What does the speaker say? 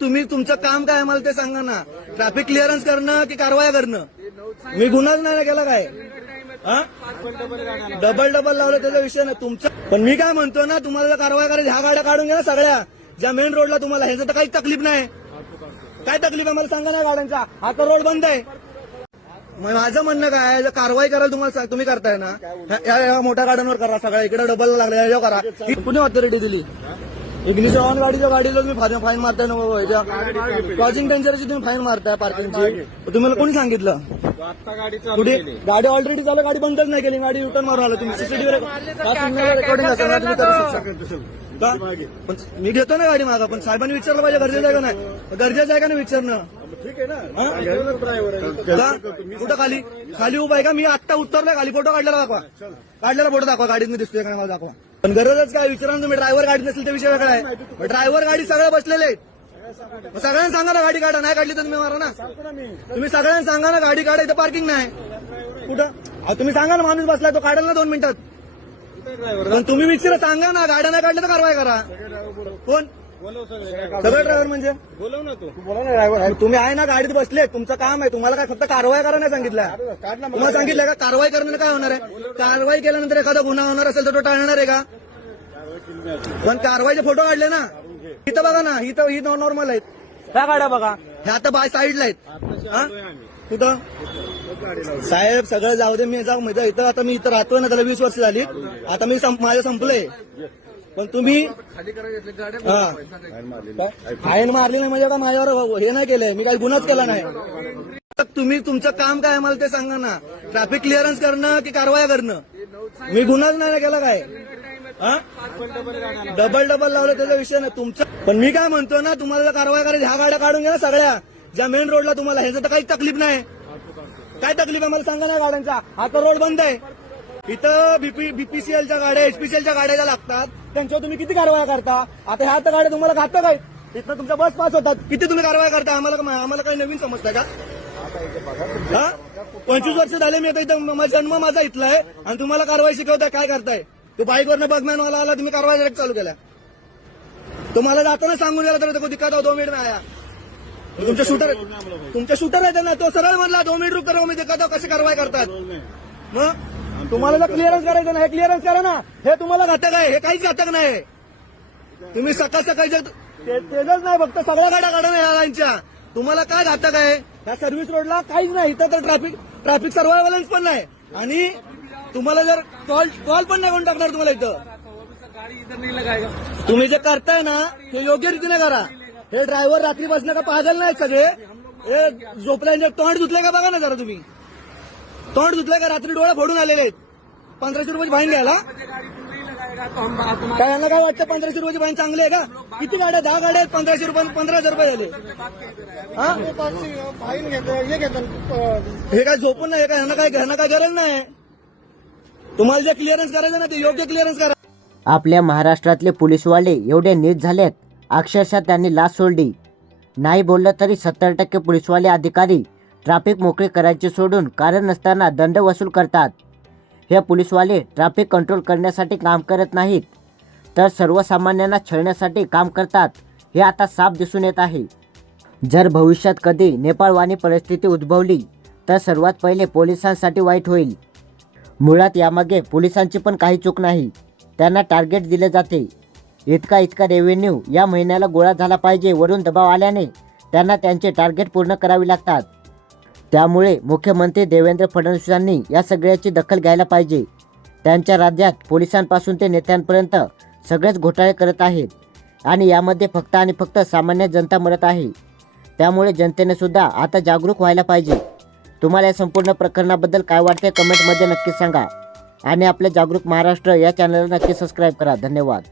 तुम्ही तुमचं काम काय मला ते सांगा ना. ट्रॅफिक क्लिअरन्स करणं की कारवाया करणं? मी गुन्हाच नाही केला काय? हा? डबल डबल लावलं त्याचा विषय नाही. तुमचा पण मी काय म्हणतो ना तुम्हाला जर कारवाया करायची ह्या गाड्या काढून घ्या ना सगळ्या. ज्या मेन रोडला तुम्हाला. ह्याचं तर काही तकलीफ नाही. काय तकलीफ आहे मला सांगा ना गाड्यांचा. हा तर रोड बंद आहे. मग माझं म्हणणं काय जर कारवाई करायला तुम्हाला तुम्ही करताय ना या मोठ्या गाड्यांवर करा सगळ्या. इकडे डबल लागले करा. कुणी ऑथॉरिटी दिली? इंग्लिश ऑन गाडीच्या गाडीला तुम्ही फाईन फाईन मारताय ना क्रॉसिंग डेंजरची तुम्ही फाईन मारताय पार्किंगची तुम्हाला कोणी सांगितलं? आता गाडी चालू कुठे? केली. गाडी ऑलरेडी चालू गाडी बंदच नाही केली. गाडी युटर्न मारून आलो तुम्ही. सीसीटीव्ही रेकॉर्डिंग असेल ना तुम्ही करू शकता. का? पण मी घेतो ना गाडी मागा पण साहेबांनी विचारलं पाहिजे गरजेचं आहे का नाही? गरजेचं आहे का नाही विचारणं? ठीक आहे ना? ड्रायव्हर का? कुठं खाली? खाली उभा आहे का? मी आत्ता उतरलोय खाली फोटो काढलेला दाखवा. काढलेला फोटो दाखवा गाडीत मी दिसतोय का नाही मला दाखवा. पण गरजच काय विचारा तुम्ही ड्रायव्हर गाडी नसेल ते विषय वेगळा आहे. ड्रायव्हर गाडी सगळे बसलेले सगळ्यांना सांगा ना गाडी काढा. नाही काढली तर तुम्ही मारा ना. तुम्ही सगळ्यांना सांगा ना गाडी काढा इथं पार्किंग नाही. कुठं? तुम्ही सांगा ना माणूस बसलाय तो काढेल ना दोन मिनिटात. पण तुम्ही विचारा सांगा ना गाड्या नाही काढल्या तर कारवाई करा. कोण? सगळे ड्रायव्हर म्हणजे? बोलव ना तू. बोला ना ड्रायव्हर तुम्ही आहे ना गाडीत बसले तुमचं काम आहे. तुम्हाला काय फक्त कारवाई करा नाही सांगितलं? तुम्हाला सांगितलं का कारवाई करण्यानं काय होणार आहे? कारवाई केल्यानंतर एखादा गुन्हा होणार असेल तर तो टाळणार आहे का? पण कारवाईचे फोटो काढले ना. इथं बघा ना इथं ही नॉर्मल आहेत. ह्या गाड्या बघा. ह्या आता बाय साईडला आहेत. हा? कुठं? साहेब सगळं जाऊ दे मी जाऊ म्हणजे इथं आता मी इथं राहतोय ना त्याला वीस वर्ष झाली. आता मी माझं संपलंय. पण तुम्ही हा. फाईन मारली नाही म्हणजे आता माझ्यावर हे नाही केलंय. मी काही गुन्हाच केला नाही. तुम्ही तुमचं काम काय आहे मला ते सांगा ना. ट्रॅफिक क्लिअरन्स करणं की कारवाया करणं? मी गुन्हाच नाही ना केला काय? हा? डबल डबल लावलं त्याचा विषय नाही. तुमचा पण मी काय म्हणतो ना तुम्हाला जर कारवाई करायची ह्या गाड्या काढून घ्या ना सगळ्या. ज्या मेन रोडला तुम्हाला ह्याचं तर काही तकलीफ नाही. काय तकलीफ आहे? मला सांगा ना गाड्यांचा. हा तर रोड बंद आहे. इथं बीपी बीपीसीएलच्या गाड्या एचपीसीएलच्या गाड्या ज्या लागतात त्यांच्यावर तुम्ही किती कारवाया करता? आता ह्या तर गाड्या तुम्हाला घातलं काय? इथनं तुमच्या बस पास होतात. किती तुम्ही कारवाया करता? आम्हाला आम्हाला काही नवीन समजतं का? हा? पंचवीस वर्ष झाले मी आता इथं माझा जन्म माझा इथला आहे. आणि तुम्हाला कारवाई शिकवताय काय करताय? तो बाईकवरनं बघमॅन मला आला तुम्ही कारवाई direct चालू केल्या. तुम्हाला जाताना सांगून गेला तर देखो दिक्कत हो दो मिनिट आया तुमचे शूटर तुमचे शूटर आहेत ना तो सरळ म्हणला दोन मिनिट करो मी दिक्कत हो कशी कारवाई करतात मग? तुम्हाला जर क्लिअरन्स करायचं ना हे क्लिअरन्स करा ना. हे तुम्हाला घातक आहे हे काहीच घातक नाही. तुम्ही सकाळ सकाळच्या तेजच नाही फक्त सगळ्या गाड्या काढा ना लाईनच्या. तुम्हाला काय घातक आहे? या सर्व्हिस रोडला काहीच नाही. इथं तर ट्रॅफिक ट्रॅफिक सर्वायवलन्स पण नाही. आणि तुम्हाला जर कॉल कॉल पण नाही करून टाकणार तुम्हाला इथं. तुम्ही जे करताय ना ते योग्य रीतीने करा. हे ड्रायव्हर रात्री बसणं का पागल नाही सगळे? हे झोपल्याचे तोंड धुतले का बघा ना जरा तुम्ही. तोंड धुतलं का? रात्री डोळे फोडून आलेले आहेत. पंधराशे रुपयाची फाईन घ्यायला. काय यांना काय वाटतं? पंधराशे रुपयाची फाईन चांगली आहे का? किती गाड्या? दहा गाड्या आहेत पंधराशे रुपये पंधरा हजार रुपये झाले. हा? फाईन घेतो हे काय झोपून नाही? हे काय यांना काय घ्यायला काय गरज नाही? तुम्हाला जे क्लिअरन्स करायचं ना ते योग्य क्लिअरन्स करा. आपल्या महाराष्ट्रातले पोलीसवाले एवढे नीट झालेत. अक्षरशः त्यांनी लाच सोडली. नाही बोललं तरी सत्तर टक्के पोलीसवाले अधिकारी ट्रॅफिक मोकळे करायचे सोडून कारण नसताना दंड वसूल करतात. हे पोलीसवाले ट्रॅफिक कंट्रोल करण्यासाठी काम करत नाहीत तर सर्वसामान्यांना छळण्यासाठी काम करतात हे आता साफ दिसून येत आहे. जर भविष्यात कधी नेपाळवाणी परिस्थिती उद्भवली तर सर्वात पहिले पोलिसांसाठी वाईट होईल. मुळात यामागे पोलिसांची पण काही चूक नाही त्यांना टार्गेट दिले जाते. इतका इतका रेव्हेन्यू या महिन्याला गोळा झाला पाहिजे वरून दबाव आल्याने त्यांना त्यांचे टार्गेट पूर्ण करावे लागतात. त्यामुळे मुख्यमंत्री देवेंद्र फडणवीसांनी या सगळ्याची दखल घ्यायला पाहिजे. त्यांच्या राज्यात पोलिसांपासून ते नेत्यांपर्यंत सगळेच घोटाळे करत आहेत आणि यामध्ये फक्त आणि फक्त सामान्य जनता मरत आहे. त्यामुळे जनतेने सुद्धा आता जागरूक व्हायला पाहिजे. तुम्हाला या संपूर्ण प्रकरणाबद्दल काय वाटते कमेंटमध्ये नक्की सांगा. आणि आपले जागरूक महाराष्ट्र या चॅनलला नक्की सबस्क्राईब करा. धन्यवाद.